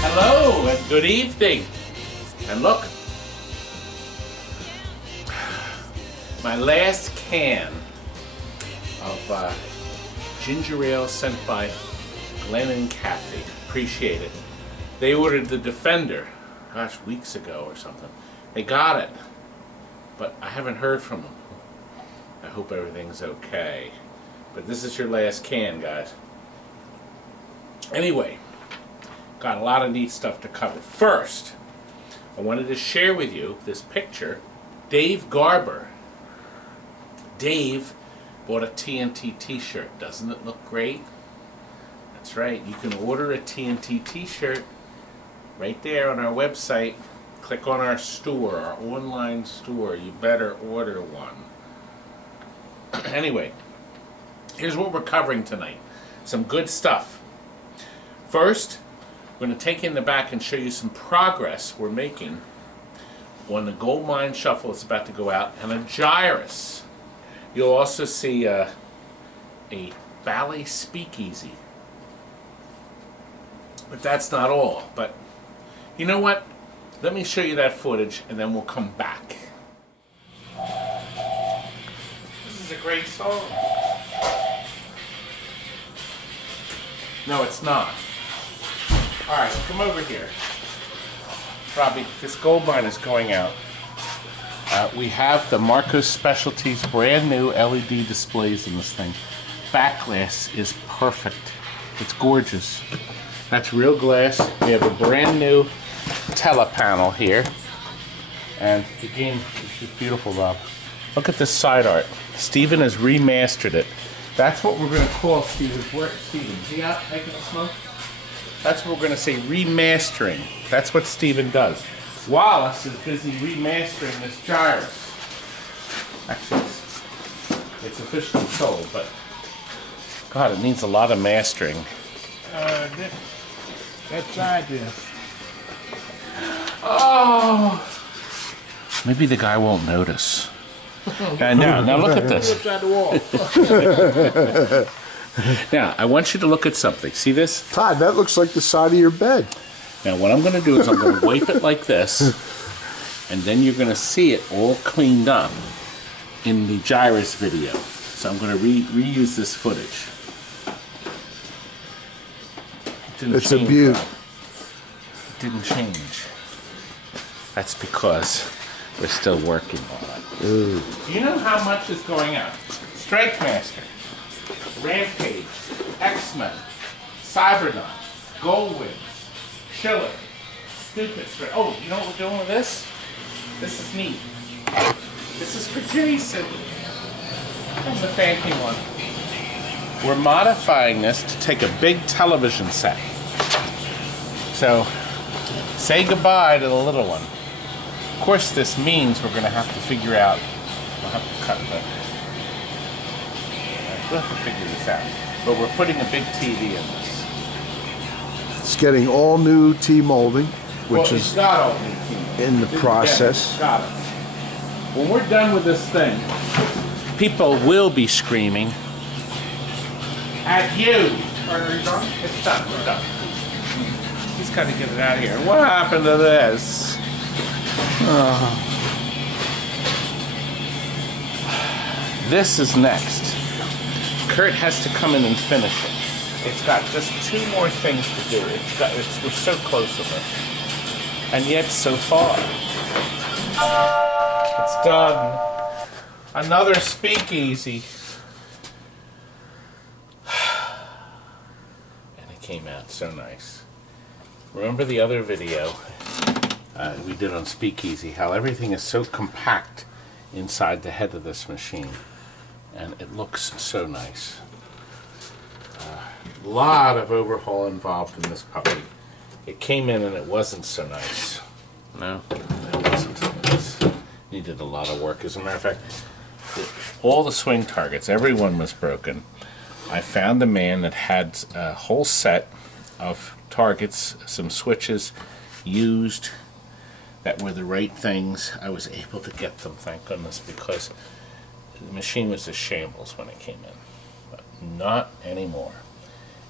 Hello and good evening. And look, my last can of ginger ale sent by Glenn and Kathy. Appreciate it. They ordered the Defender, gosh, weeks ago or something. They got it, but I haven't heard from them. I hope everything's okay. But this is your last can, guys. Anyway, got a lot of neat stuff to cover. First, I wanted to share with you this picture. Dave Garber. Dave bought a TNT t-shirt. Doesn't it look great? That's right. You can order a TNT t-shirt right there on our website. Click on our store, our online store. You better order one. Anyway, here's what we're covering tonight. Some good stuff. First, we're going to take you in the back and show you some progress we're making on the gold mine shuffle that's about to go out and a gyrus. You'll also see a Bally speakeasy. But that's not all. But you know what? Let me show you that footage and then we'll come back. This is a great song. No, it's not. Alright, come over here. Robbie, this gold mine is going out. We have the Marcos Specialties brand new LED displays in this thing. Back glass is perfect. It's gorgeous. That's real glass. We have a brand new telepanel here. And again, this is beautiful, Rob. Look at this side art. Steven has remastered it. That's what we're going to call Steven's work. Steven, is he out making a smoke? That's what we're going to say, remastering. That's what Steven does. Wallace is busy remastering this gyrus. Actually, it's officially sold, but God, it needs a lot of mastering. That side there. Oh! Maybe the guy won't notice. Now look at this. Outside the wall. Now, I want you to look at something. See this? Todd, that looks like the side of your bed. Now, what I'm going to do is I'm going to wipe it like this, and then you're going to see it all cleaned up in the gyrus video. So I'm going to reuse this footage. It's a beaut. It didn't change. That's because we're still working on it. Ooh. Do you know how much is going out? STRIKEMASTER, Rampage, X-Men, Cybernaut, Goldwings, Schiller, Stupid Strike. Oh, you know what we're doing with this? This is neat. This is for Jason. That's the fancy one. We're modifying this to take a big television set. So, say goodbye to the little one. Of course, this means we're going to have to figure out. We'll have to cut the. We'll have to figure this out. But we're putting a big TV in this. It's getting all new T-molding, which It's is got all new TV. in the process. Yeah, got it. When we're done with this thing, people will be screaming at you. Are you done? It's done. We're done. He's got to get it out of here. What happened to this? Oh. This is next. Kurt has to come in and finish it. It's got just 2 more things to do. We're so close to it. And yet, so far. It's done. Another speakeasy. And it came out so nice. Remember the other video we did on speakeasy, how everything is so compact inside the head of this machine. And it looks so nice. A lot of overhaul involved in this puppy. It came in and it wasn't so nice. No, it wasn't. It needed a lot of work. As a matter of fact, all the swing targets, every one was broken. I found a man that had a whole set of targets, some switches used that were the right things. I was able to get them, thank goodness, because the machine was a shambles when it came in. But not anymore.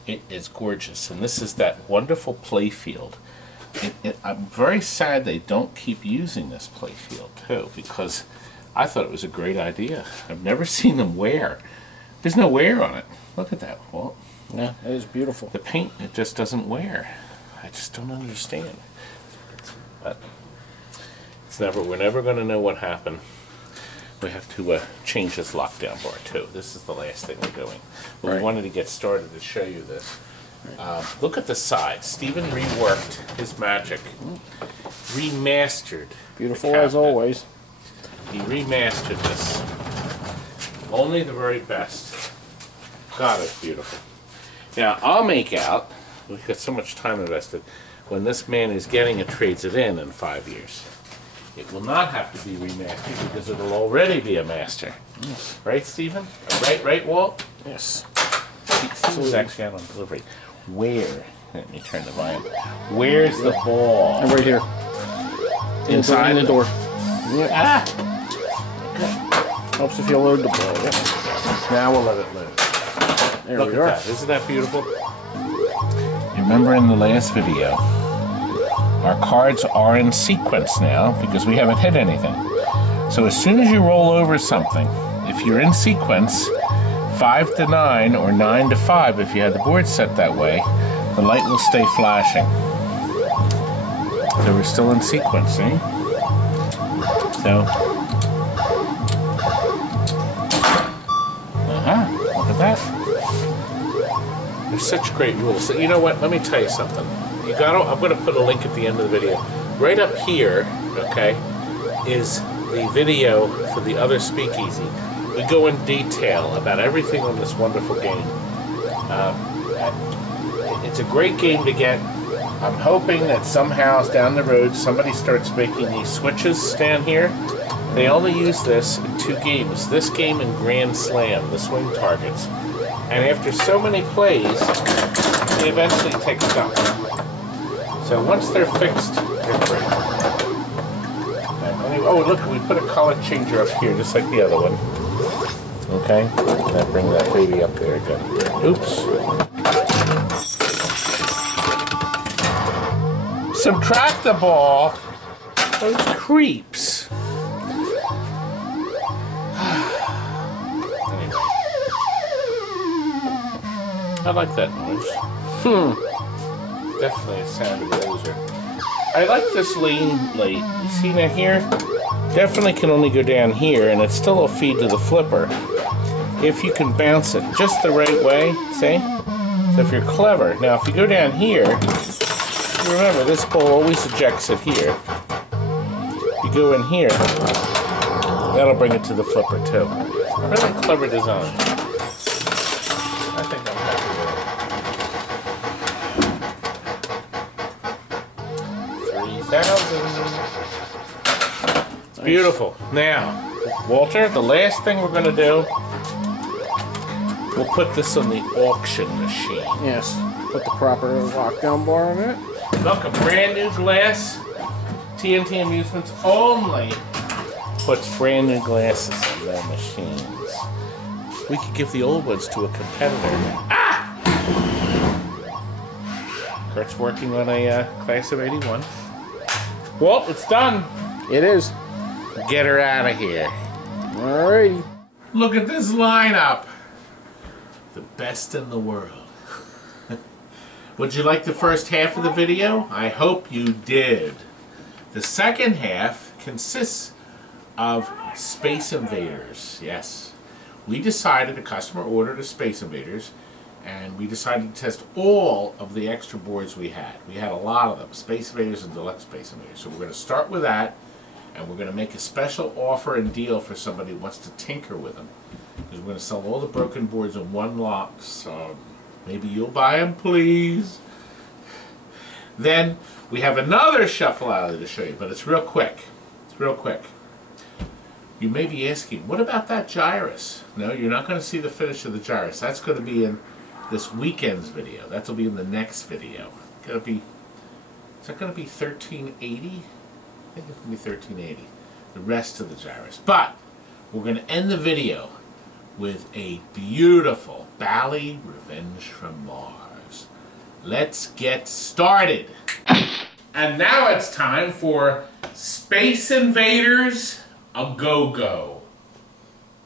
It is gorgeous, and this is that wonderful play field. I'm very sad they don't keep using this play field too, because I thought it was a great idea. I've never seen them wear. There's no wear on it. Look at that, Walt. Yeah, it is beautiful. The paint, it just doesn't wear. I just don't understand. But it's never. We're never going to know what happened. We have to change this lockdown bar too. This is the last thing we're doing. But we wanted to get started to show you this. Look at the sides. Steven reworked his magic. Remastered. Beautiful as always. He remastered this. Only the very best. God, it's beautiful. Now, I'll make out, we've got so much time invested, when this man is getting it, trades it in 5 years. It will not have to be remastered because it will already be a master. Yes. Right, Steven? Right, Walt? Yes. Steven's actually out on delivery. Where? Let me turn the volume. Where's the ball? And right here. Inside the door. Yeah. Ah! Helps if you load the ball. Yeah. Now we'll let it load. There Look we at are. that. Isn't that beautiful? You remember in the last video, our cards are in sequence now because we haven't hit anything. So as soon as you roll over something, if you're in sequence, 5 to 9 or 9 to 5, if you had the board set that way, the light will stay flashing. So we're still in sequence, see? So, look at that. There's such great rules. So you know what? Let me tell you something. I'm going to put a link at the end of the video. Right up here, okay, is the video for the other speakeasy. We go in detail about everything on this wonderful game. It's a great game to get. I'm hoping that somehow down the road somebody starts making these switches down here. They only use this in 2 games. This game and Grand Slam, the swing targets. And after so many plays, they eventually take stock. So once they're fixed, they're great. Oh, look, we put a color changer up here, just like the other one. Okay, that brings that baby up there again. Oops. Subtract the ball. Those creeps. Anyway. I like that noise. Definitely a sound of a loser. I like this lane light. You see that here? Definitely can only go down here, and it's still a feed to the flipper. If you can bounce it just the right way, see? So if you're clever. Now, if you go down here, remember, this ball always ejects it here. If you go in here, that'll bring it to the flipper, too. Really clever design. I think I'm happy with it. 3,000. Beautiful. Now, Walter, the last thing we're going to do, we'll put this on the auction machine. Yes. Put the proper lockdown bar on it. Look, a brand new glass. TNT Amusements only puts brand new glasses on their machines. We could give the old ones to a competitor. Ah! Kurt's working on a class of 81. Walt, it's done. It is. Get her out of here. Alrighty. Look at this lineup. The best in the world. Would you like the first half of the video? I hope you did. The second half consists of Space Invaders. Yes. We decided, a customer ordered a Space Invaders, and we decided to test all of the extra boards we had. We had a lot of them, Space Invaders and Deluxe Space Invaders. So we're going to start with that, and we're going to make a special offer and deal for somebody who wants to tinker with them. Because we're going to sell all the broken boards in one lot, so maybe you'll buy them, please. Then we have another shuffle alley to show you, but it's real quick. It's real quick. You may be asking, what about that gyrus? No, you're not going to see the finish of the gyrus. That's going to be in this weekend's video. That'll be in the next video. Is that going to be 1380? I think it's going to be 1380. The rest of the gyrus. But we're going to end the video with a beautiful Bally Revenge from Mars. let's get started. And now it's time for Space Invaders A Go-Go.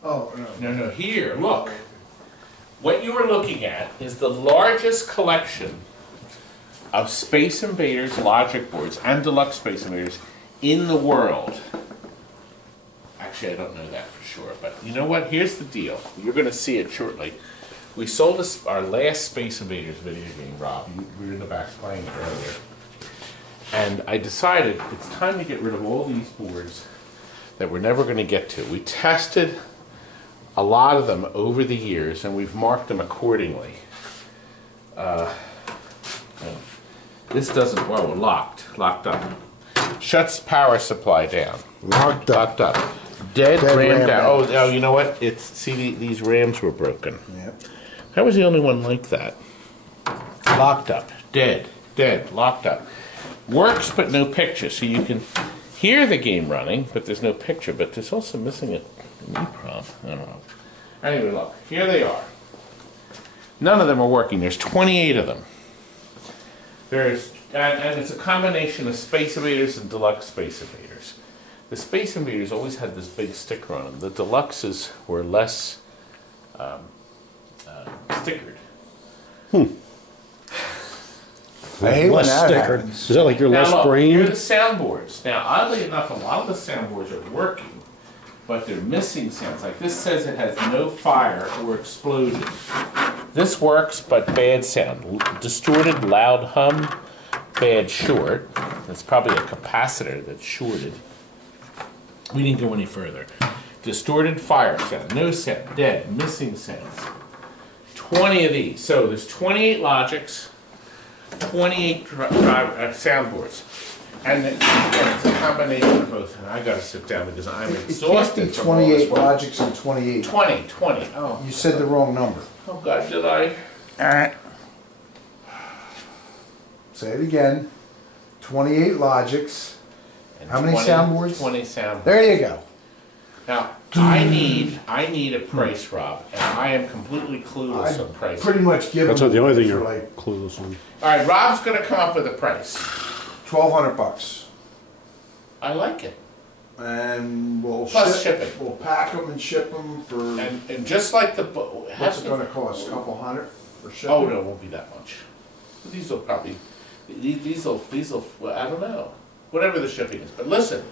Oh, no. No, here, look. What you are looking at is the largest collection of Space Invaders logic boards and deluxe Space Invaders in the world. Actually, I don't know that for sure, but you know what? Here's the deal. You're going to see it shortly. We sold us our last Space Invaders video game, Rob. We were in the back playing it earlier. And I decided it's time to get rid of all these boards that we're never going to get to. We tested a lot of them over the years, and we've marked them accordingly. This doesn't, well, we're locked up. Shuts power supply down. Locked up. Dead ram ram down. Oh, you know what? It's, see, these rams were broken. Yep. I was the only one like that. Locked up. Dead, locked up. Works, but no picture. So you can hear the game running, but there's no picture. But there's also missing an EEPROM. I don't know. Anyway, look. Here they are. None of them are working. There's 28 of them. And it's a combination of Space Invaders and Deluxe Space Invaders. The Space Invaders always had this big sticker on them. The Deluxes were less stickered. I hate when Less that stickered. happens. Is that like your Now less look, here are brain? the soundboards. Now, oddly enough, a lot of the soundboards are working, but they're missing sounds. Like this says it has no fire or explosion. This works, but bad sound. Distorted, loud hum, bad short. That's probably a capacitor that's shorted. We didn't go any further. Distorted fire sound, no sound, dead, missing sounds. 20 of these. So there's 28 Logics, 28 soundboards. And it's a combination of both. And I got to sit down because I'm exhausted. It from all this 28 work. Logics and 28. 20. Oh, You said the wrong number. oh God, did I? All right. Say it again. 28 Logics. And How many soundboards? 20 soundboards. There you go. Now, I need a price, Rob, and I am completely clueless on price. Pretty much give That's them not the only thing for you're like clueless on. All right, Rob's going to come up with a price. $1,200. I like it. And we'll Plus shipping. We'll pack them and ship them for. And just like the What's it going to cost? A couple hundred for shipping? Oh no, it won't be that much. These will probably these will well, I don't know. Whatever the shipping is. But listen,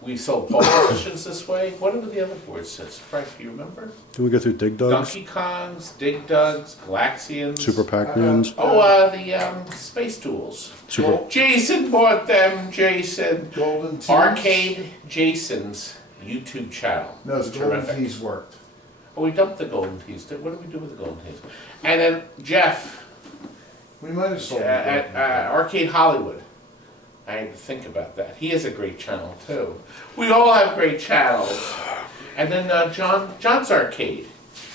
we sold pole positions this way. What are the other boards since? Frank, do you remember? Can we go through Dig Dugs? Donkey Kongs, Dig Dugs, Galaxians. Super Pac-Mans? The Space Tools. Super. Jason bought them, Jason. Golden Tees. Arcade Jason's YouTube channel. No, the Golden Terrific. Tees worked. Oh, we dumped the Golden Tees. What did we do with the Golden Tees? And then Jeff We might have sold at Arcade Hollywood. I had to think about that. He has a great channel too. We all have great channels. And then John's Arcade.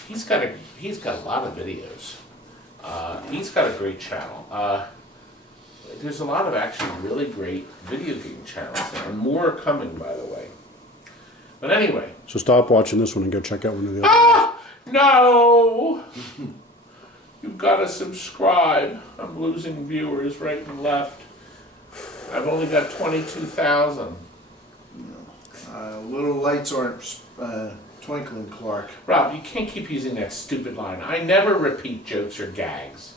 He's got a lot of videos. He's got a great channel. There's a lot of actually really great video game channels, and more are coming, by the way. But anyway. So stop watching this one and go check out one of the other Ah! No! You've got to subscribe. I'm losing viewers right and left. I've only got 22,000. Little lights aren't twinkling, Clark. Rob, you can't keep using that stupid line. I never repeat jokes or gags.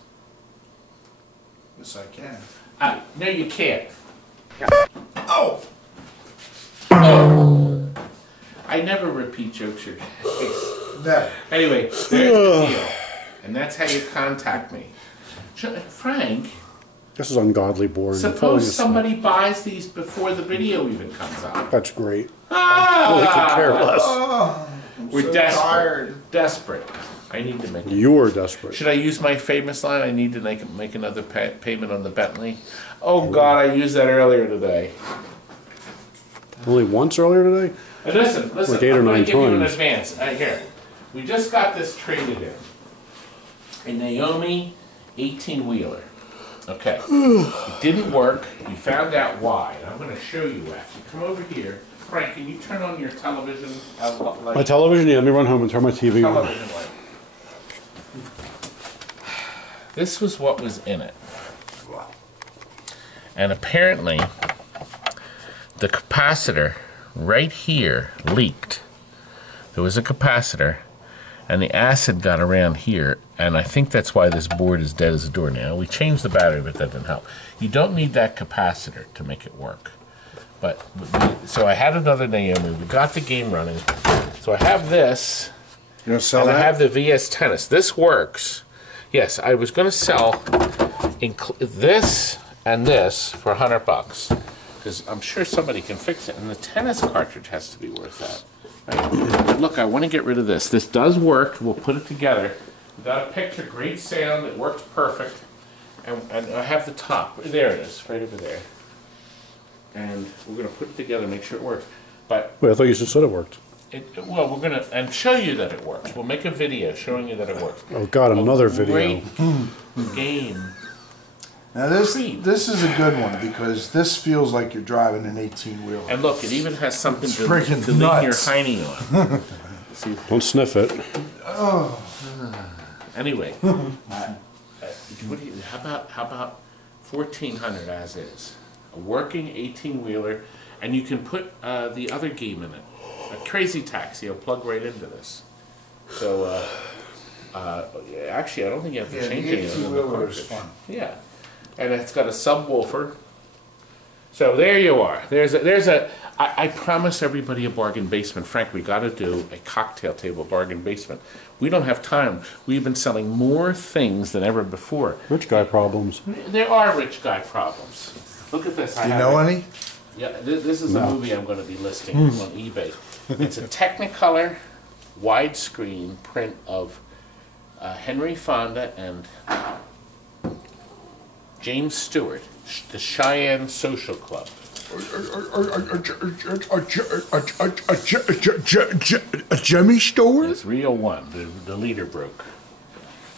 Yes, I can. No, you can't. Oh! Oh. I never repeat jokes or gags. Never. Anyway, there's the deal. And that's how you contact me. Frank, This is ungodly boring. suppose somebody buys these before the video even comes out. That's great. Ah! Really could care less. Oh, We're so desperate. tired. Desperate. I need to make. You're desperate. Should I use my famous line? I need to make another payment on the Bentley. Oh God, I used that earlier today. Only once earlier today? And listen. Like 8 or I'm going 9 to give you an times. advance. Here, we just got this traded in. A Naomi 18-wheeler. Okay. It didn't work. You found out why. And I'm going to show you actually. Come over here. Frank, can you turn on your television light? My television? Yeah, let me run home and turn my TV on. Television light. This was what was in it. And apparently, the capacitor right here leaked. There was a capacitor, and the acid got around here, and I think that's why this board is dead as a door now. We changed the battery, but that didn't help. You don't need that capacitor to make it work. But so I had another Naomi. We got the game running. So I have this, You gonna sell and that? I have the VS Tennis. This works. Yes, I was going to sell this and this for $100 because I'm sure somebody can fix it, and the tennis cartridge has to be worth that. Right. Look, I want to get rid of this. This does work. We'll put it together. We got a picture, great sound. It works perfect, and I have the top. There it is, right over there. And we're going to put it together, make sure it works. But Wait, I thought you just said it worked. well, we're going to show you that it works. We'll make a video showing you that it works. Oh God, another video. Great game. Now this is a good one because this feels like you're driving an 18-wheeler. And look, it even has something to freaking lean your nuts. hiney on. See, Don't sniff it. anyway, what do you, how about 1400 as is, a working 18-wheeler, and you can put the other game in it, a Crazy Taxi. It'll plug right into this. So actually, I don't think you have to change anything. The 18-wheeler is fun. Yeah, and it's got a subwoofer. So there you are. I promise everybody a bargain basement. Frank, we got to do a cocktail table bargain basement. We don't have time. We've been selling more things than ever before. Rich guy problems. There are rich guy problems. Look at this. Do you know any? Yeah, this is a movie I'm going to be listing on eBay. It's a Technicolor widescreen print of Henry Fonda and James Stewart, the Cheyenne Social Club. A Jimmy store? It's real one. The leader broke.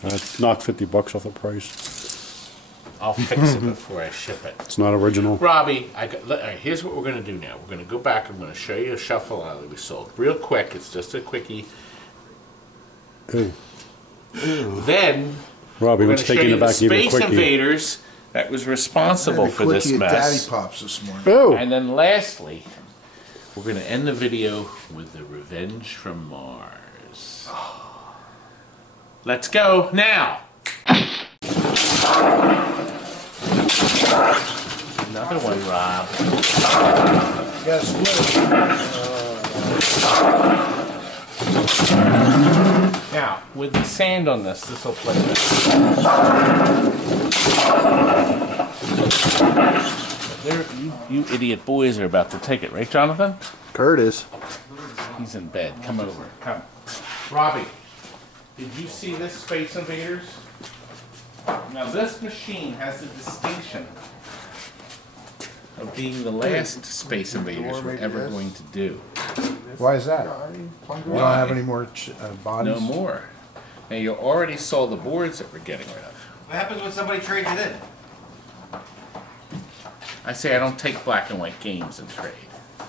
Knock $50 off the price. I'll fix it before I ship it. It's not original. Robbie, all right, here's what we're going to do now. We're going to go back. I'm going to show you a shuffle that we sold. Real quick. It's just a quickie. Ooh. Then Robbie, we're what's going to show taking you it the back even Space quickie? Invaders that was responsible for this Daddy mess. Pops this morning. Oh. And then lastly, we're going to end the video with the Revenge from Mars. Let's go now. Another one, Rob. Guess Now, with the sand on this will play this. You idiot boys are about to take it, right, Jonathan? Curtis. He's in bed. Come over. Come. Robbie, did you see this Space Invaders? Now, this machine has the distinction of being the last Space Invaders we're ever going to do. Why is that? We don't have any more bodies? No more. Now, you already saw the boards that we're getting rid of. What happens when somebody trades it in? I say I don't take black and white games in trade.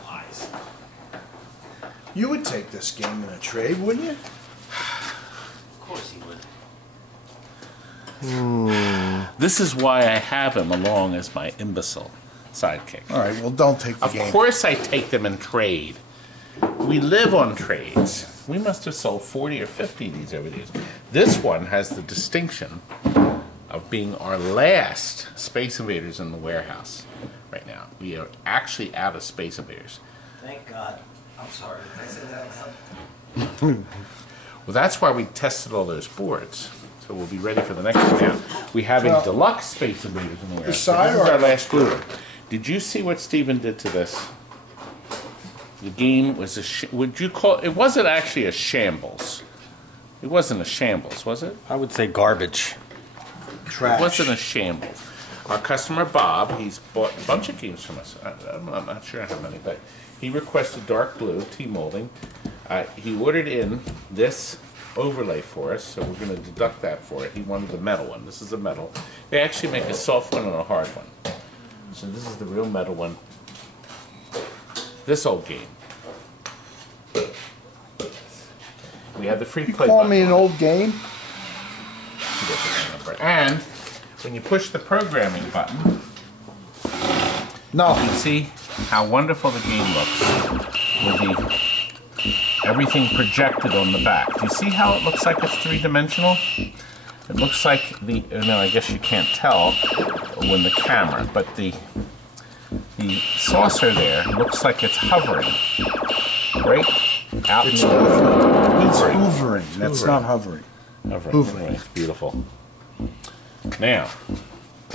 Lies. You would take this game in a trade, wouldn't you? Of course he would. This is why I have him along as my imbecile sidekick. All right, well, don't take the Of game. course I take them in trade. We live on trades. We must have sold 40 or 50 of these over the years. This one has the distinction of being our last Space Invaders in the warehouse right now. We are actually out of Space Invaders. Thank God. I'm sorry. Did I say that out loud? Well, that's why we tested all those boards. So we'll be ready for the next one now. We have a deluxe Space Invaders in the warehouse. side This is or- our last group. Did you see what Steven did to this? The game was would you call it? Wasn't actually a shambles. It wasn't a shambles, was it? I would say garbage. Trash. It wasn't a shambles. Our customer Bob, he's bought a bunch of games from us. I'm not sure how many, but he requested dark blue T-molding. He ordered in this overlay for us, so we're going to deduct that for it. He wanted the metal one. This is a metal. They actually make a soft one and a hard one. So this is the real metal one. This old game. We have the free play Call button. me an old game? And when you push the programming button, No. You see how wonderful the game looks with everything projected on the back. Do you see how it looks like it's three-dimensional? It looks like no, I guess you can't tell when the camera, but the saucer there looks like it's hovering. Right? Out It's in the hovering. It's hovering. That's not hovering. Hovering. Anyway, beautiful. Now,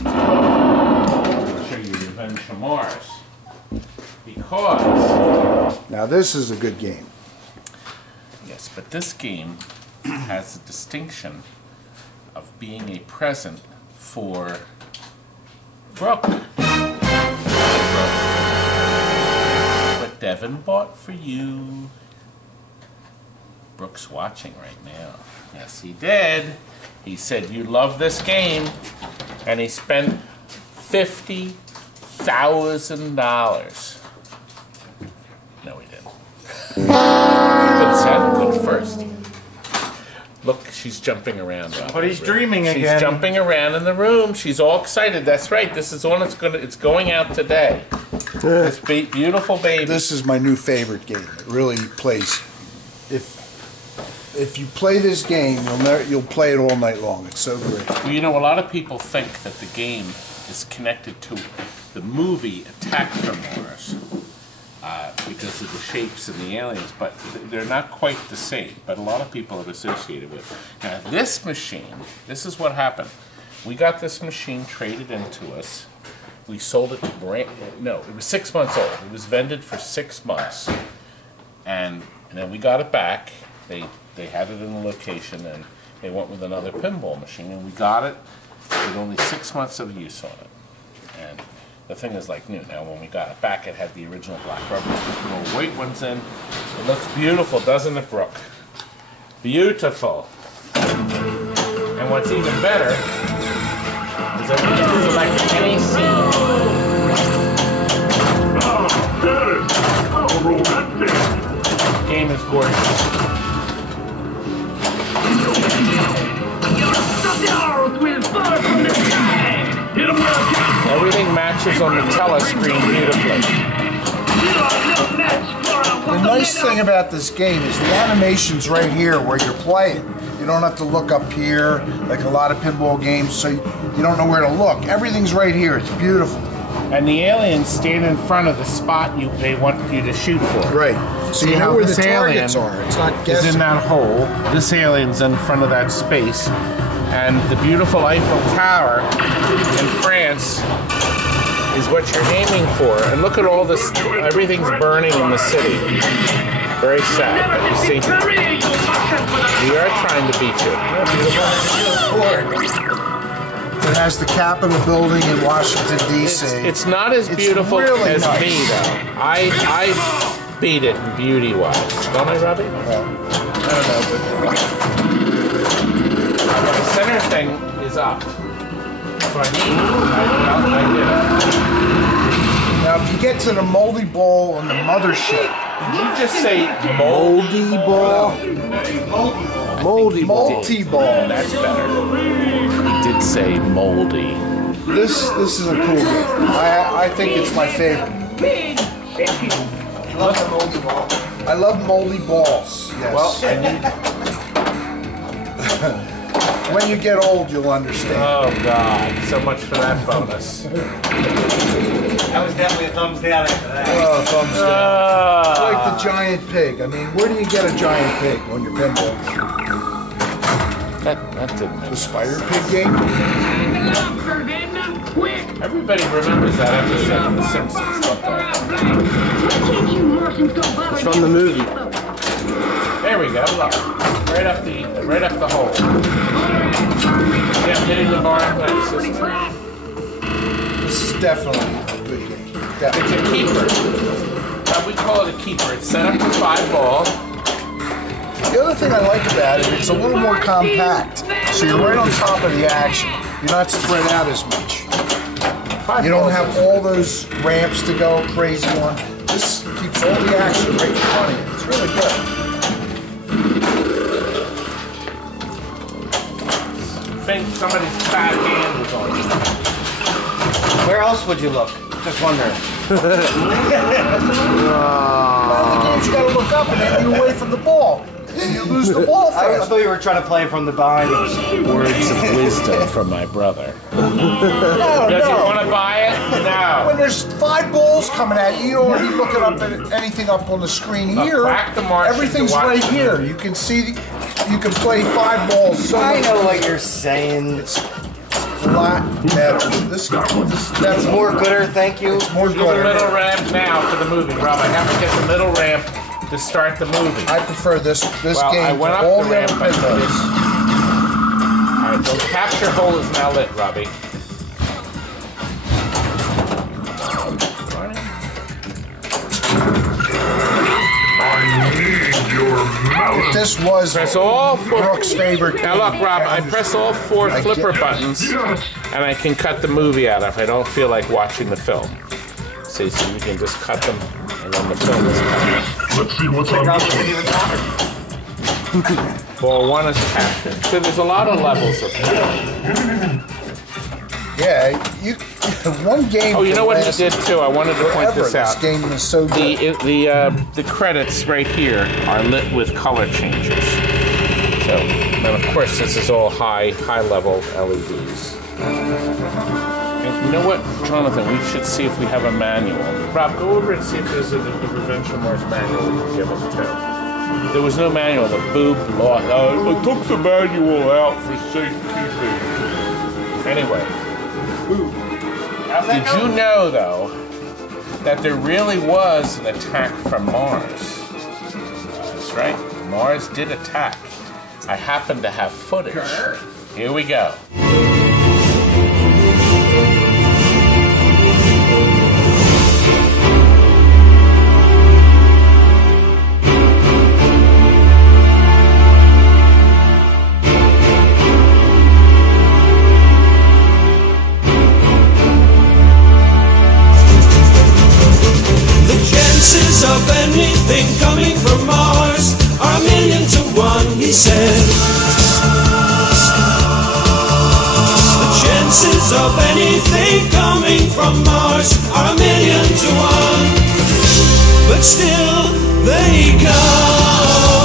I'll show you Revenge from Mars. Because... Now this is a good game. Yes, but this game has the distinction of being a present for Brooke. What Devin bought for you. Brooke's watching right now. Yes, he did. He said, you love this game. And he spent $50,000. No, he didn't. But it sounded good at first. Look, she's jumping around. But he's dreaming She's again. jumping around in the room. She's all excited. That's right. This is one it's going out today. This beautiful baby. This is my new favorite game. It really plays. If you play this game, you'll play it all night long. It's so great. Well, you know, a lot of people think that the game is connected to the movie Attack from Mars because of the shapes and the aliens, but they're not quite the same. But a lot of people have associated with it. Now, this machine, this is what happened. We got this machine traded into us. We sold it to no, it was 6 months old. It was vended for 6 months, and then we got it back. They had it in the location, and they went with another pinball machine, and we got it with only 6 months of use on it. And the thing is like new. Now, when we got it back, it had the original black rubbers with the little white ones in. It looks beautiful, doesn't it, Brooke? Beautiful. And what's even better is that we can select any scene. The game is gorgeous. Everything matches on the telescreen beautifully. The nice thing about this game is the animation's right here where you're playing. You don't have to look up here like a lot of pinball games, so you don't know where to look. Everything's right here. It's beautiful. And the aliens stand in front of the spot they want you to shoot for. Right. So you know where the targets are. It's not guessing. Is in that hole. This alien's in front of that space. And the beautiful Eiffel Tower in France is what you're aiming for. And look at all this, everything's burning in the city. Very sad, but you see, we are trying to beat you. It has the Capitol building in Washington, D.C. It's not as beautiful really as nice. me, though. I beat it beauty-wise. Don't I, Robbie? Well, I don't know, but the center thing is up. So I did it. now, if you get to the moldy ball on the mothership, Did you just say moldy ball? Moldy ball. multi-ball. That's better. He did say moldy. This is a cool game. I think it's my favorite. You love the moldy ball. I love moldy balls. Yes. Well, when you get old, you'll understand. oh God, so much for that bonus. That was definitely a thumbs down after that. Oh, thumbs down. Like the giant pig. I mean, where do you get a giant pig on your pinball? That didn't make The sense. spider pig game? Everybody remembers that episode of The Simpsons, don't they? It's from the movie. There we go, look. Right up the hole. Yeah, hitting the bar. Nice. This is definitely a good game. Definitely. It's a keeper. We call it a keeper. It's set up for 5 ball. The other thing I like about it, it's a little more compact. So you're right on top of the action. You're not spread out as much. You don't have all those ramps to go crazy on. This keeps all the action right in front of you. It's really good. I think somebody's fat hand was on it. Where else would you look? Just wondering. Other games you gotta look up and then you're away from the ball. And you lose the ball I fast. thought you were trying to play from the behind. Words of wisdom from my brother. No, Does he no. want to buy it? No. When there's 5 balls coming at you, you don't want to be looking up at anything up on the screen here. Crack the Martian Everything's to watch right the here. You can see, you can play 5 balls so I much. know what you're saying. It's Flat metal. That's more gooder, thank you. more Do the glitter. middle ramp now for the movie, Rob. I have to get the middle ramp to start the movie. I prefer this Well, game I went to up all the the ramp, other but pinballs. Alright, the capture hole is now lit, Robbie. If this was Press all 4. Brooks' favorite Now look, game, Rob, I press all 4 I flipper get- buttons, and I can cut the movie out if I don't feel like watching the film. See, so you can just cut them, and then the film is cut. Let's see what's on this one. Even matter. Ball 1 is captured. So there's a lot of levels of that. Yeah, you. One game. Oh, you know can what he last did too? I wanted to point forever. this out. This game is so good. The credits right here are lit with color changers. So, and of course, this is all high level LEDs. And you know what, Jonathan? We should see if we have a manual. Rob, go over and see if there's a Revenge of Mars manual we can give them too. There was no manual. The boob lost. I took the manual out for safekeeping. Anyway. Did you know, though, that there really was an attack from Mars? That's right. Mars did attack. I happen to have footage. Here we go. Of anything coming from Mars are 1,000,000 to 1, he said. The chances of anything coming from Mars are 1,000,000 to 1, but still they come.